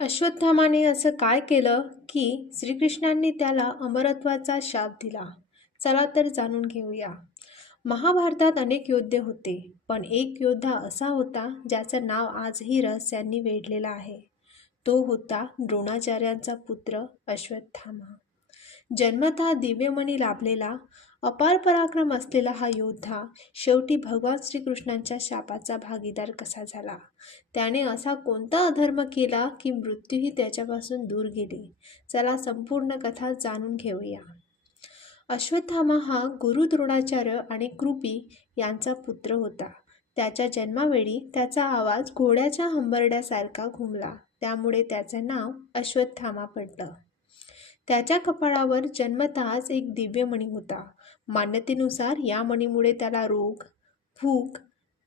अश्वत्थामाने असं काय केलं की श्रीकृष्णांनी त्याला अमरत्वाचा शाप दिला? चला तर जाणून घेऊया. महाभारतात अनेक योद्धे होते, पण एक योद्धा असा होता ज्याचं नाव आजही रहस्यांनी वेढलेलं आहे. तो होता द्रोणाचार्यांचा पुत्र अश्वत्थामा. जन्मतः दिव्यमणी लाभलेला, अपार पराक्रम असलेला हा योद्धा शेवटी भगवान श्रीकृष्णांच्या शापाचा भागीदार कसा झाला? त्याने असा कोणता अधर्म केला की मृत्यूही त्याच्यापासून दूर गेली? चला संपूर्ण कथा जाणून घेऊया. अश्वत्थामा हा गुरु द्रोणाचार्य आणि कृपी यांचा पुत्र होता. त्याच्या जन्मावेळी त्याचा आवाज घोड्याच्या हंबरड्यासारखा घुमला, त्यामुळे त्याचे नाव अश्वत्थामा पडलं. त्याच्या कपाळावर जन्मतःच एक दिव्यमणी होता. मान्यतेनुसार या मणीमुळे त्याला रोग, भूक,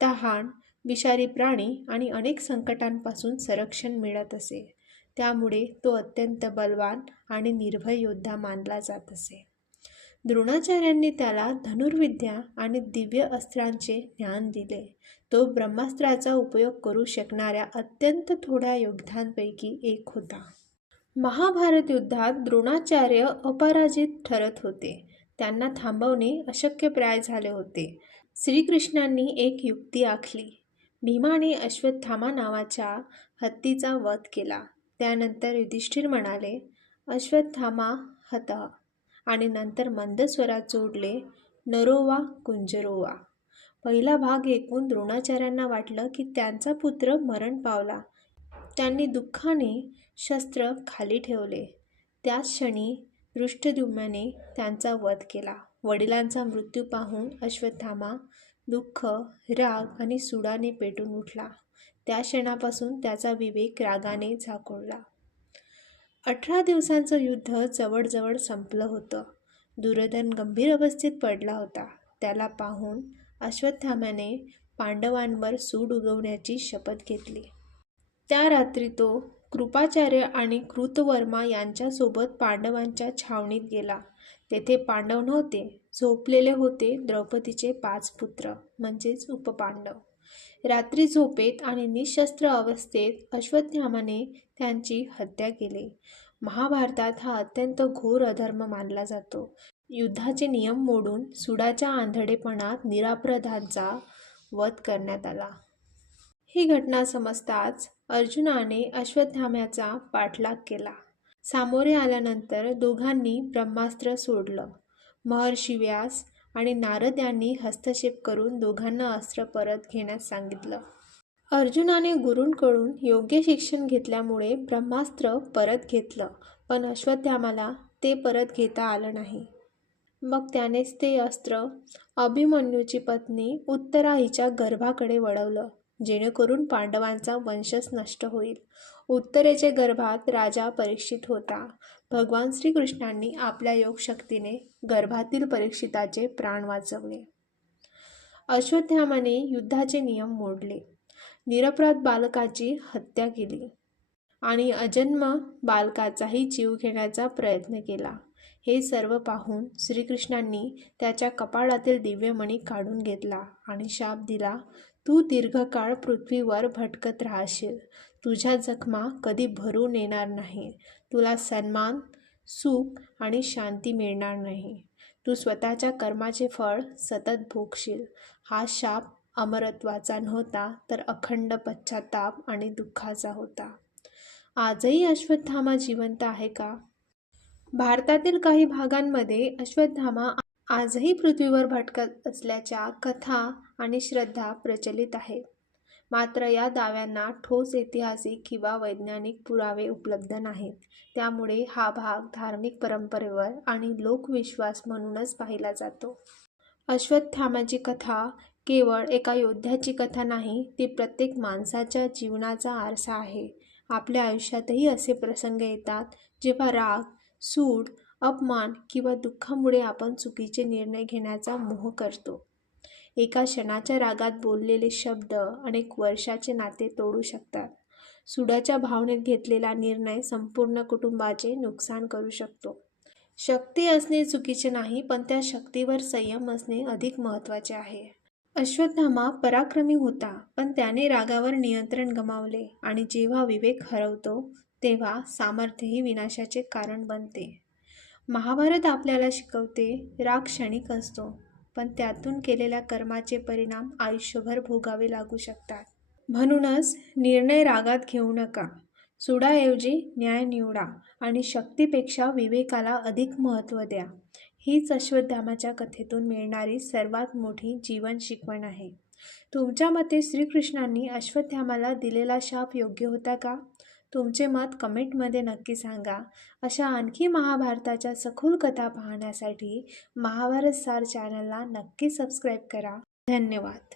तहान, विषारी प्राणी आणि अनेक संकटांपासून संरक्षण मिळत असे. त्यामुळे तो अत्यंत बलवान आणि निर्भय योद्धा मानला जात असे. द्रोणाचार्यांनी त्याला धनुर्विद्या आणि दिव्य अस्त्रांचे ज्ञान दिले. तो ब्रह्मास्त्राचा उपयोग करू शकणाऱ्या अत्यंत थोड्या योद्ध्यांपैकी एक होता. महाभारत युद्धात द्रोणाचार्य अपराजित ठरत होते. त्यांना थांबवणे अशक्यप्राय झाले होते. श्रीकृष्णांनी एक युक्ती आखली. भीमाने अश्वत्थामा नावाच्या हत्तीचा वध केला. त्यानंतर युधिष्ठिर म्हणाले, अश्वत्थामा हतः, आणि नंतर मंद स्वरात जोडले, नरोवा कुंजरोवा. पहिला भाग ऐकून द्रोणाचार्यांना वाटलं की त्यांचा पुत्र मरण पावला. त्यांनी दुःखाने शस्त्र खाली ठेवले. त्याच क्षणी दृष्टद्युम्नाने त्यांचा वध केला. वडिलांचा मृत्यू पाहून अश्वत्थामा दुःख, राग आणि सुडाने पेटून उठला. त्या क्षणापासून त्याचा विवेक रागाने झाकोळला. 18 दिवसांचं युद्ध जवळजवळ संपलं होतं. दुर्योधन गंभीर अवस्थेत पडला होता. त्याला पाहून अश्वत्थाम्याने पांडवांवर सूड उगवण्याची शपथ घेतली. त्या रात्री तो कृपाचार्य आणि कृतवर्मा यांच्यासोबत पांडवांच्या छावणीत गेला. तेथे पांडव नव्हते, झोपलेले होते द्रौपदीचे 5 पुत्र, म्हणजेच उपपांडव. रात्री झोपेत आणि निशस्त्र अवस्थेत अश्वत्थामाने त्यांची हत्या केली. महाभारतात हा अत्यंत घोर अधर्म मानला जातो. युद्धाचे नियम मोडून सुडाच्या आंधळेपणात निरपराधांचा वध करण्यात आला. ही घटना समजताच अर्जुनाने अश्वत्थाम्याचा पाठलाग केला. सामोरे आल्यानंतर दोघांनी ब्रह्मास्त्र सोडलं. महर्षी व्यास आणि नारद यांनी हस्तक्षेप करून दोघांना अस्त्र परत घेण्यास सांगितलं. अर्जुनाने गुरूंकडून योग्य शिक्षण घेतल्यामुळे ब्रह्मास्त्र परत घेतलं, पण अश्वत्थाम्याला ते परत घेता आलं नाही. मग त्यानेच ते अस्त्र अभिमन्यूची पत्नी उत्तरा हिच्या गर्भाकडे वळवलं, जेणेकरून पांडवांचा वंशच नष्ट होईल. उत्तरेच्या गर्भात राजा परीक्षित होता. भगवान श्रीकृष्णांनी आपल्या योगशक्तीने गर्भातील परीक्षिताचे प्राण वाचवले. अश्वत्थामाने युद्धाचे नियम मोडले, निरपराध बालकाची हत्या केली आणि अजन्म बालकाचाही जीव घेण्याचा प्रयत्न केला. हे सर्व पाहून श्रीकृष्णांनी त्याच्या कपाळातील दिव्यमणी काढून घेतला आणि शाप दिला, तू दीर्घकाळ पृथ्वीवर भटकत राहशील. तुझ्या जखमा कधी भरून येणार नाही. तुला सन्मान, सुख आणि शांती मिळणार नाही. तू स्वतःच्या कर्माचे फळ सतत भोगशील. हा शाप अमरत्वाचा नव्हता, तर अखंड पश्चाताप आणि दुःखाचा होता. आजही अश्वत्थामा जिवंत आहे का? भारतातील काही भागांमध्ये अश्वत्थामा आजही पृथ्वीवर भटकत असल्याच्या कथा आणि श्रद्धा प्रचलित आहेत. मात्र या दाव्यांना ठोस ऐतिहासिक किंवा वैज्ञानिक पुरावे उपलब्ध नाहीत. त्यामुळे हा भाग धार्मिक परंपरेवर आणि लोकविश्वास म्हणूनच पाहिला जातो. अश्वत्थामाची कथा केवळ एका योद्ध्याची कथा नाही, ती प्रत्येक माणसाच्या जीवनाचा आरसा आहे. आपल्या आयुष्यातही असे प्रसंग येतात जेव्हा राग, सूड, अपमान किंवा दुःखामुळे आपण चुकीचे निर्णय घेण्याचा मोह करतो. एका क्षणाच्या रागात बोललेले शब्द अनेक वर्षाचे नाते तोडू शकतात. सुडाच्या भावनेत घेतलेला निर्णय संपूर्ण कुटुंबाचे नुकसान करू शकतो. शक्ती असणे चुकीचे नाही, पण त्या शक्तीवर संयम असणे अधिक महत्त्वाचे आहे. अश्वत्थामा पराक्रमी होता, पण त्याने रागावर नियंत्रण गमावले आणि जेव्हा विवेक हरवतो तेव्हा सामर्थ्यही विनाशाचे कारण बनते. महाभारत आपल्याला शिकवते, राग क्षणिक असतो, पण त्यातून केलेल्या कर्माचे परिणाम आयुष्यभर भोगावे लागू शकतात. म्हणूनच निर्णय रागात घेऊ नका. सुडाऐवजी न्याय निवडा आणि शक्तीपेक्षा विवेकाला अधिक महत्त्व द्या. हीच अश्वत्थामाच्या कथेतून मिळणारी सर्वात मोठी जीवन शिकवण आहे. तुमच्या मते श्रीकृष्णांनी अश्वत्थामाला दिलेला शाप योग्य होता का? तुमचे मत कमेंटमध्ये नक्की सांगा. अशा आणखी महाभारताच्या सखोल कथा पाहण्यासाठी महाभारत सार चॅनलला नक्की सबस्क्राईब करा. धन्यवाद.